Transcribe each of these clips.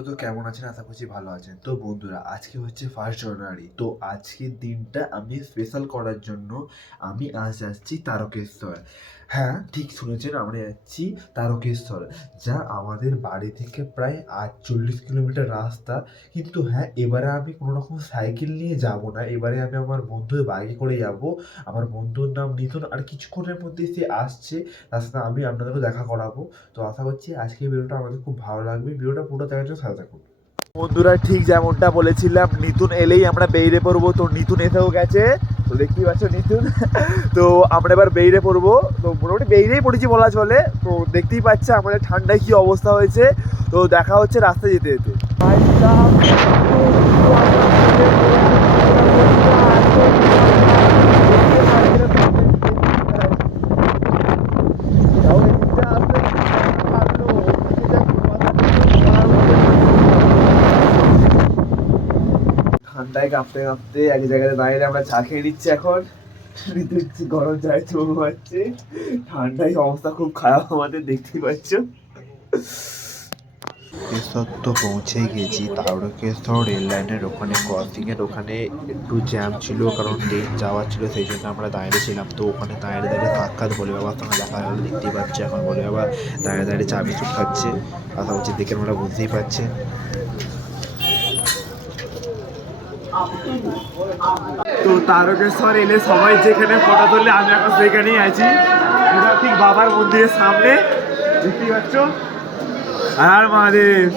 আপনারা তো কেমন আছেন? আশা করছি ভালো আছেন। তো বন্ধুরা আজকে হচ্ছে 1st জানুয়ারি। তো আজকের দিনটা আমি স্পেশাল করার জন্য আমি আজ যাচ্ছি তারকেশ্বর। হ্যাঁ, ঠিক শুনেছেন, আমরা যাচ্ছি তারকেশ্বর, যা আমাদের বাড়ি থেকে প্রায় ৪৮ কিলোমিটার রাস্তা। কিন্তু হ্যাঁ, এবারে আমি কোনো রকম সাইকেল নিয়ে যাব না। এবারে আমি আমার বন্ধুর বাইকে করে যাব। আমার বন্ধুর নাম নিতুন। আর কিছুক্ষণের মধ্যেই সে আসছে। তার সাথে আমি আপনাদেরও দেখা করাবো। তো আশা করছি আজকের ভিডিওটা আমাদের খুব ভালো লাগবে। ভিডিওটা পুরো দেখার জন্য সাথে থাকুন। বন্ধুরা ঠিক যেমনটা বলেছিলাম, নিতুন এলেই আমরা বেরিয়ে পড়বো। তো নিতুন এসেও গেছে, তো দেখতেই পাচ্ছ নিতুন। তো আমরা এবার বেরিয়ে পড়বো। তো মোটামুটি বেরিয়েই পড়েছি বলা চলে। তো দেখতেই পাচ্ছে আমাদের ঠান্ডায় কি অবস্থা হয়েছে। তো দেখা হচ্ছে রাস্তায় যেতে যেতে। ঠান্ডায় কাঁপতে কাঁপতে এক জায়গায় দাঁড়িয়ে আমরা চা খেয়ে নিচ্ছি এখন। দেখছি গরম চায় চোখ পাচ্ছে, ঠান্ডায় অবস্থা খুব খারাপ আমাদের, দেখতেই পাচ্ছ। তারকেশ্বর তো পৌঁছেই গেছি। তারকেশ্বর রেল লাইনের ওখানে ক্রসিংয়ের ওখানে একটু জ্যাম ছিল, কারণ ট্রেন যাওয়ার ছিল, সেই জন্য আমরা দাঁড়িয়েছিলাম। তো ওখানে দাঁড়িয়ে দাঁড়িয়ে সাক্ষাৎ ভোলে বাবার সঙ্গে দেখা গেল। দেখতেই পাচ্ছি এখন ভোলে বাবা দাঁড়িয়ে দাঁড়িয়ে চা বিস্কুট খাচ্ছে। আশা করছি দেখে আমরা বুঝতেই পারছেন। তো তারকেশ্বর এলে সবাই যেখানে ফটো তুললে আমি এখন সেখানেই আছি। এটা ঠিক বাবার মন্দিরের সামনে, দেখতেই পাচ্ছ। আর মহাদেব,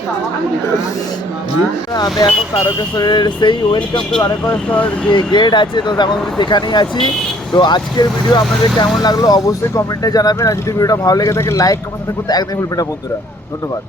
আমি এখন তারকেশ্বরের সেই ওয়েলকাম টু তারকেশ্বর যে গেট আছে, তো এখন আমি সেখানেই আছি। তো আজকের ভিডিও আপনাদের কেমন লাগলো অবশ্যই কমেন্টে জানাবেন। আর যদি ভিডিওটা ভালো লেগে থাকে লাইক কমেন্ট করতে একদমই ভুলবেন না বন্ধুরা। ধন্যবাদ।